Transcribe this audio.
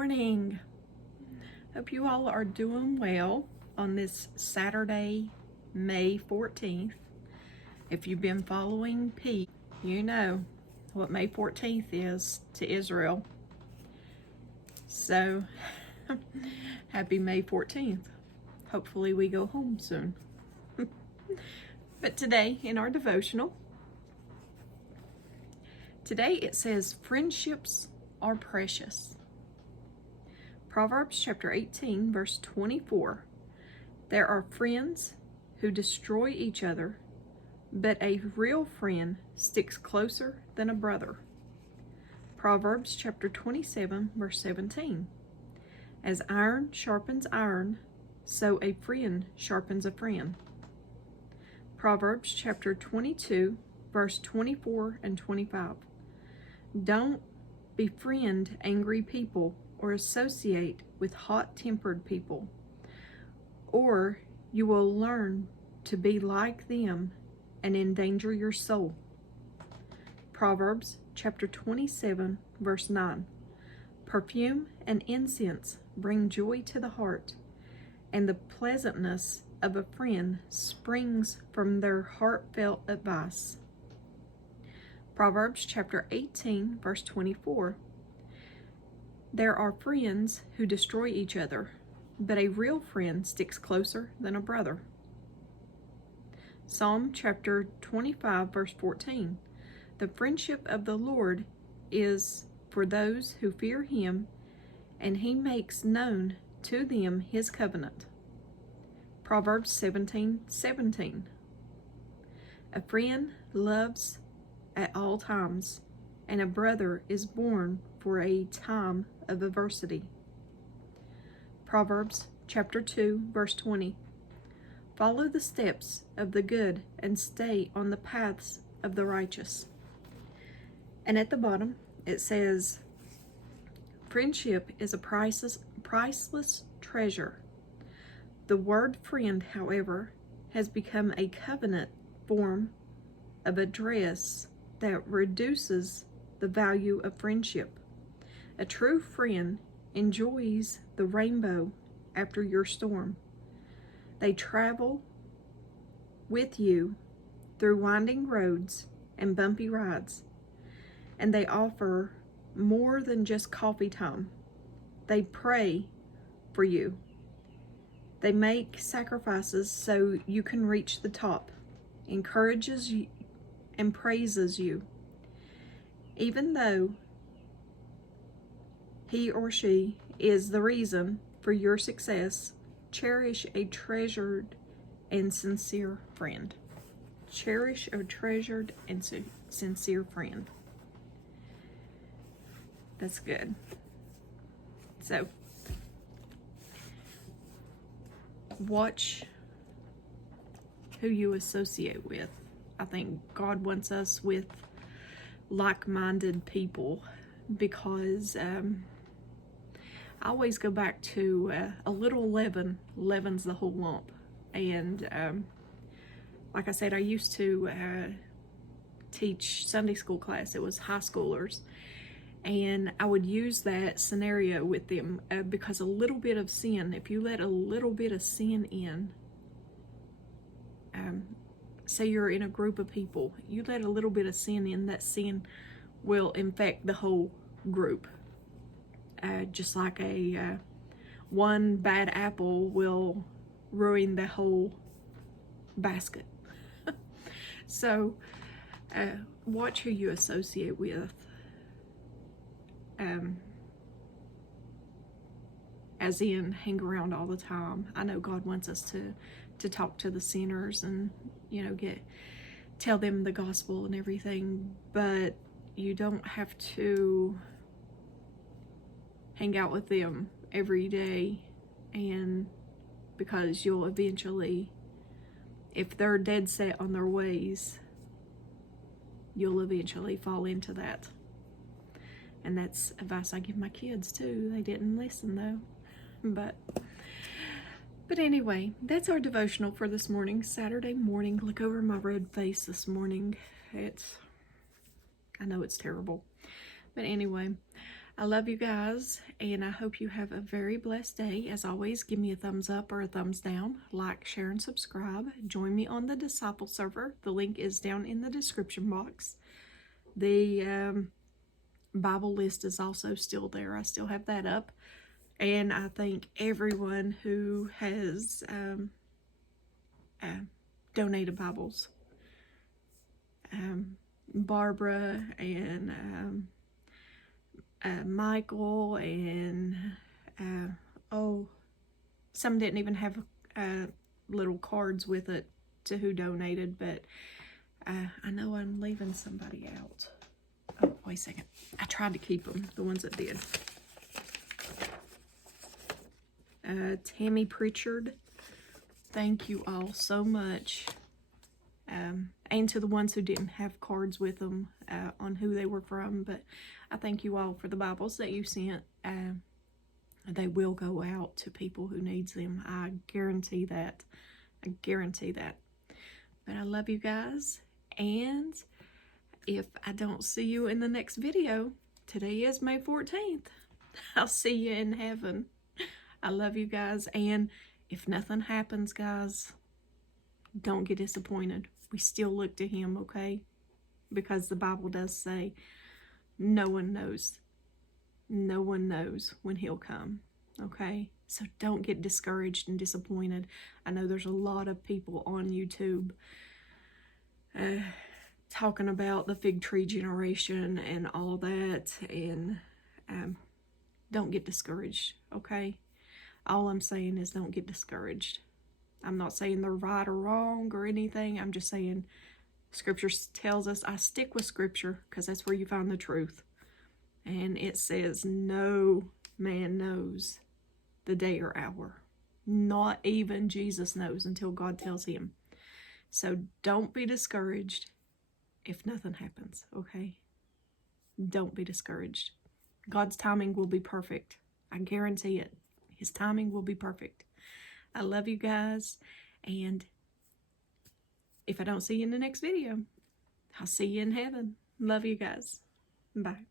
morning. Hope you all are doing well on this Saturday, May 14th. If you've been following Pete, you know what May 14th is to Israel. So, happy May 14th. Hopefully we go home soon. But today in our devotional, today it says, friendships are precious. Proverbs chapter 18, verse 24. There are friends who destroy each other, but a real friend sticks closer than a brother. Proverbs chapter 27, verse 17. As iron sharpens iron, so a friend sharpens a friend. Proverbs chapter 22, verse 24 and 25. Don't befriend angry people or associate with hot-tempered people, or you will learn to be like them and endanger your soul. Proverbs chapter 27, verse 9. Perfume and incense bring joy to the heart, and the pleasantness of a friend springs from their heartfelt advice. Proverbs chapter 18, verse 24. There are friends who destroy each other, but a real friend sticks closer than a brother. Psalm chapter 25, verse 14. The friendship of the Lord is for those who fear him, and he makes known to them his covenant. Proverbs 17:17. A friend loves at all times, and a brother is born for a time of adversity. Proverbs chapter 2, verse 20. Follow the steps of the good and stay on the paths of the righteous. And at the bottom it says, friendship is a priceless treasure. The word friend, however, has become a covenant form of address that reduces the value of friendship. A true friend enjoys the rainbow after your storm. They travel with you through winding roads and bumpy rides, and they offer more than just coffee time. They pray for you. They make sacrifices so you can reach the top, encourages you and praises you. Even though he or she is the reason for your success, cherish a treasured and sincere friend. Cherish a treasured and sincere friend. That's good. So, watch who you associate with. I think God wants us with like-minded people, because I always go back to a little leaven leavens the whole lump. And like I said, I used to teach Sunday school class. It was high schoolers, and I would use that scenario with them because a little bit of sin, if you let a little bit of sin in, say you're in a group of people, you let a little bit of sin in, that sin will infect the whole group. Just like one bad apple will ruin the whole basket. So watch who you associate with. As in, hang around all the time. I know God wants us to talk to the sinners and, tell them the gospel and everything, but you don't have to hang out with them every day, and because you'll eventually, if they're dead set on their ways, you'll eventually fall into that. And that's advice I give my kids too. They didn't listen though. But anyway, that's our devotional for this morning, Saturday morning. Look over my red face this morning. I know it's terrible. But anyway, I love you guys, and I hope you have a very blessed day. As always, give me a thumbs up or a thumbs down. Like, share, and subscribe. Join me on the Disciple server. The link is down in the description box. The Bible list is also still there. I still have that up. And I thank everyone who has donated Bibles. Barbara and Michael and some didn't even have little cards with it to who donated, but I know I'm leaving somebody out. Oh, wait a second. I tried to keep them, the ones that did. Tammy Pritchard, thank you all so much. And to the ones who didn't have cards with them on who they were from, but I thank you all for the Bibles that you sent. They will go out to people who needs them. I guarantee that. I guarantee that. But I love you guys, and if I don't see you in the next video, today is May 14th, I'll see you in heaven. I love you guys, and if nothing happens, guys, don't get disappointed. We still look to him, okay? Because the Bible does say no one knows. No one knows when he'll come, okay? So don't get discouraged and disappointed. I know there's a lot of people on YouTube talking about the fig tree generation and all that, and don't get discouraged, okay? All I'm saying is don't get discouraged. I'm not saying they're right or wrong or anything. I'm just saying Scripture tells us, I stick with Scripture because that's where you find the truth. And it says no man knows the day or hour. Not even Jesus knows until God tells him. So don't be discouraged if nothing happens, okay? Don't be discouraged. God's timing will be perfect. I guarantee it. His timing will be perfect. I love you guys, and if I don't see you in the next video, I'll see you in heaven. Love you guys. Bye.